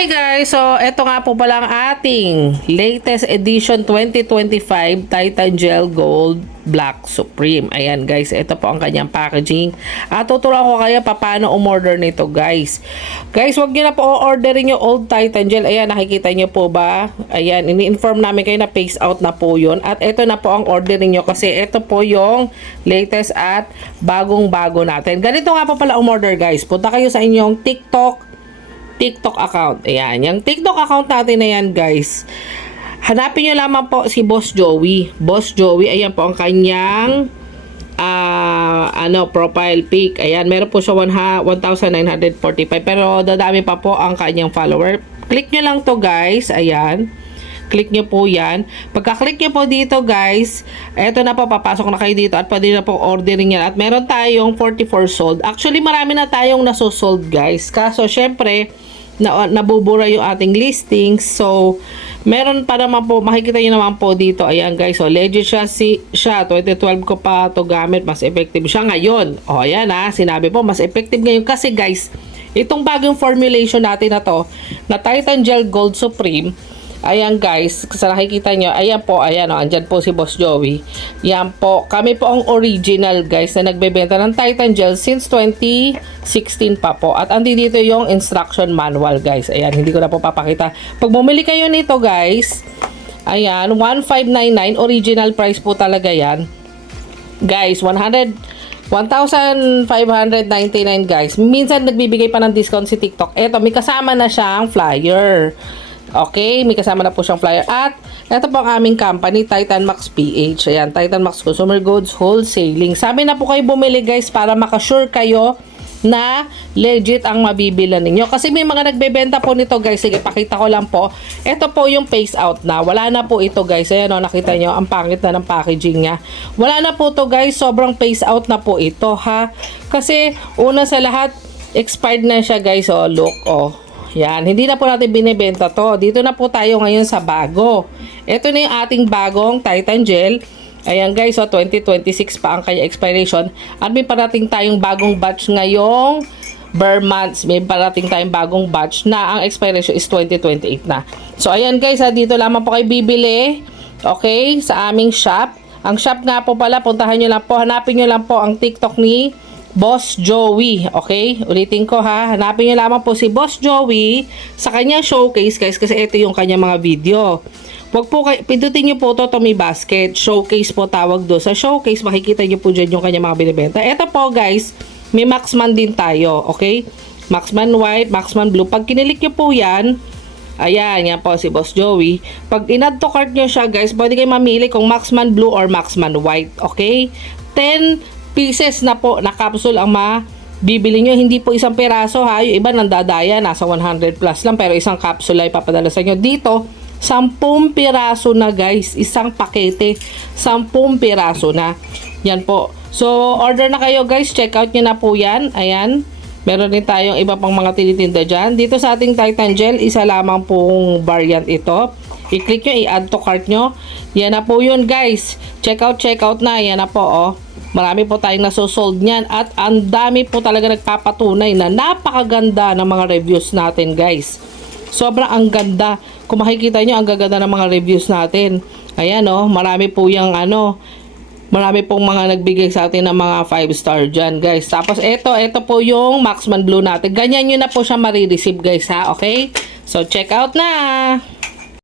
Hi guys! So, eto nga po pala ang ating latest edition 2025 Titan Gel Gold Black Supreme. Ayan guys, ito po ang kanyang packaging. At tuturuan ko kayo paano umorder nito guys. Guys, wag nyo na po orderin yung old Titan Gel. Ayan, nakikita nyo po ba? Ayan, ini-inform namin kayo na phase out na po yun. At ito na po ang ordering nyo kasi ito po yung latest at bagong-bago natin. Ganito nga po pala umorder guys. Punta kayo sa inyong TikTok account. Ayan. Yung TikTok account natin na yan, guys. Hanapin nyo lamang po si Boss Joey. Boss Joey, ayan po ang kanyang profile pic. Ayan, meron po siya 1,945. Pero dadami pa po ang kanyang follower. Click nyo lang to guys. Ayan. Click nyo po yan. Pagka-click nyo po dito guys, eto na po, papasok na kayo dito at pwede na po ordering yan. At meron tayong 44 sold. Actually, marami na tayong nasosold guys. Kaso, syempre, nabubura yung ating listings. So, meron pa naman po, makikita nyo naman po dito. Ayan guys, so legit siya. 2012 ko pa to gamit. Mas effective siya ngayon. O, ayan sinabi po, mas effective ngayon. Kasi guys, itong bagong formulation natin na to, na Titan Gel Gold Supreme, ayan guys, sa nakikita nyo, ayan po, andyan po si Boss Joey. Yan po, kami po ang original guys na nagbebenta ng Titan Gel since 2016 pa po. At andi dito yung instruction manual guys. Ayan, hindi ko na po papakita. Pag bumili kayo nito guys, ayan, 1,599, original price po talaga yan. Guys, 1,599 guys. Minsan nagbibigay pa ng discount si TikTok. Eto, may kasama na siyang flyer. Okay, may kasama na po siyang flyer. At ito po ang aming company, Titan Max PH. Ayan, Titan Max Consumer Goods Wholesaling. Sabi na po kayo bumili guys para makasure kayo na legit ang mabibila ninyo. Kasi may mga nagbebenta po nito guys. Sige, pakita ko lang po. Ito po yung phase out na. Wala na po ito guys. Ayan nakita nyo, ang pangit na ng packaging niya. Wala na po to guys. Sobrang phase out na po ito ha. Kasi una sa lahat, expired na siya guys. Oh, look, oh. Yan, hindi na po natin binibenta to. Dito na po tayo ngayon sa bago. Ito na yung ating bagong Titan Gel. Ayan guys, so 2026 pa ang kanya expiration. At may parating tayong bagong batch ngayong bar months. May parating tayong bagong batch na ang expiration is 2028 na. So ayan guys, dito lamang po kayo bibili. Okay, sa aming shop. Ang shop nga po pala, puntahan nyo lang po. Hanapin nyo lang po ang TikTok ni Boss Joey. Okay? Ulitin ko ha. Hanapin nyo lamang po si Boss Joey sa kanyang showcase guys kasi ito yung kanyang mga video. Wag po pindutin nyo po to may basket. Showcase po tawag do. Sa showcase makikita nyo po dyan yung kanyang mga binibenta. Ito po guys, may Maxman din tayo. Okay? Maxman White, Maxman Blue. Pag kinilik nyo po yan, ayan, yan po si Boss Joey. Pag in-add to cart nyo siya guys, pwede kayo mamili kung Maxman Blue or Maxman White. Okay? 10 pieces na po na capsule ang mabibili nyo. Hindi po isang peraso ha. Yung iba nandadaya, nasa 100 plus lang. Pero isang capsule ay papadala sa inyo. Dito, 10 piraso na guys. Isang pakete. 10 piraso na. Yan po. So, order na kayo guys. Check out nyo na po yan. Ayan. Meron din tayong iba pang mga tinitinda dyan. Dito sa ating Titan Gel, isa lamang pong variant ito. I-click nyo, i-add to cart nyo. Yan na po yun guys. Check out na. Yan na po oh. Marami po tayong nasosold niyan at ang dami po talaga nagpapatunay na napakaganda ng mga reviews natin guys. Sobrang ang ganda. Kung makikita nyo, ang gaganda ng mga reviews natin. Ayan marami po yung marami pong mga nagbigay sa atin ng mga 5 star dyan guys. Tapos ito po yung Maxman Blue natin. Ganyan nyo na po siya marireceive guys ha. Okay? So check out na!